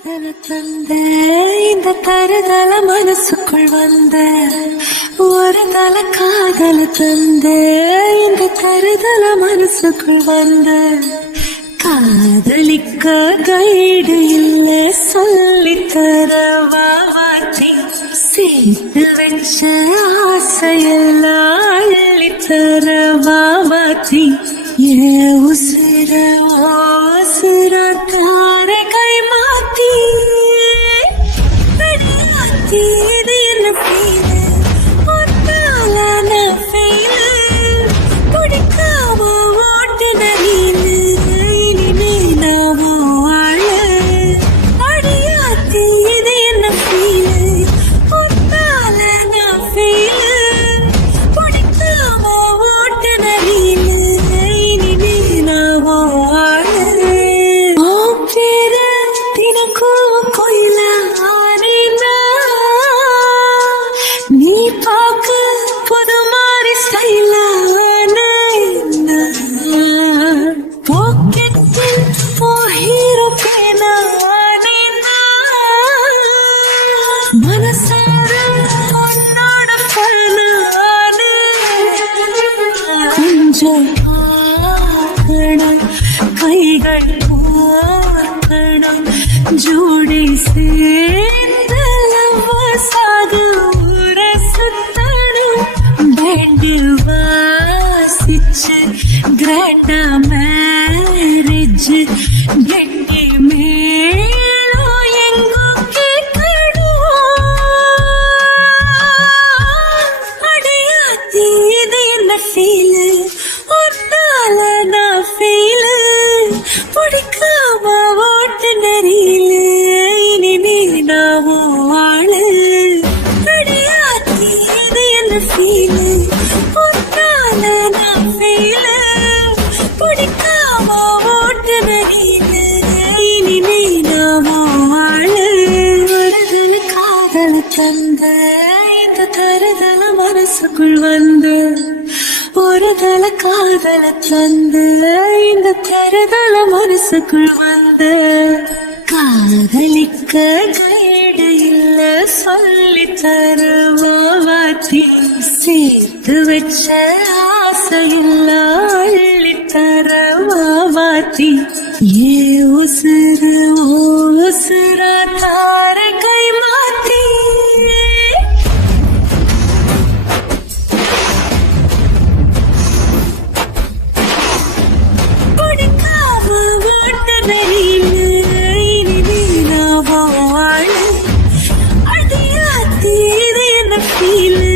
காதல தந்த இந்த தருதல மனசுக்குள் வந்த ஒரு தல காதல தந்த இந்த தருதல மனசுக்குள் வந்த காதலிக்க கைடு இல்ல சொல்லித்தர வாவாத்தி சேர்த்து வச்ச ஆசையெல்லாம் அள்ளித்தர வாவாத்தி ஏ உசிர உசிர தார கை மாத்தி அடியாத்தி இது என்ன ஃபீல் ஒட்டாலான ஃபீல் பிடிக்காம ஓட்டுன நீனு இனிமே நாவோ வாழ அடியாத்தி இது என்ன ஃபீல் ஒட்டாலான ஃபீல் பிடிக்காம ஓட்டுன நீனு இனிமே நாவோ வாழ ஓ பேர தினக்கும் கோயில நீ பார்க்க புது மாதிரி ஸ்டைலான பாக்கெட்டில் ஹீரோ பேனா மனசார உன்னோட பனானு கொஞ்சம் பார்க்கணும் கைகள் பார்க்கணும் ஜோடி சேர்ந்து சாக ஊர சுத்தணும் பேண்டு வாசிச்சு கிராண்டா மேரேஜ் கெட்டி மேலோ எங்கோ கேட்கணும் அடையாத்தி இது என்ன ஃபீல் ஒன்னால நான் ஃபீல் பிடிக்காம ஓட்டு நெறியில இனிமே நாவோ வாழ அடையாத்தி இது என்ன ஃபீல் ஒன்னால நான் ஃபீல் பிடிக்காம ஓட்டு நெறியில இனிமே நாவோ வாழ வருதல காதல தந்த இந்த தருதல மனசுக்குள் வந்து ஒரு தல காதல தந்து இந்த தருதல மனசுக்குள் வந்து காதலிக்க கைடு இல்ல சொல்லி தருவாத்தி சேர்த்து வச்ச ஆசையில்ல அள்ளி தருவாத்தி ஏ உசுறு ஓ உசுரா தார கை மாத்தி feel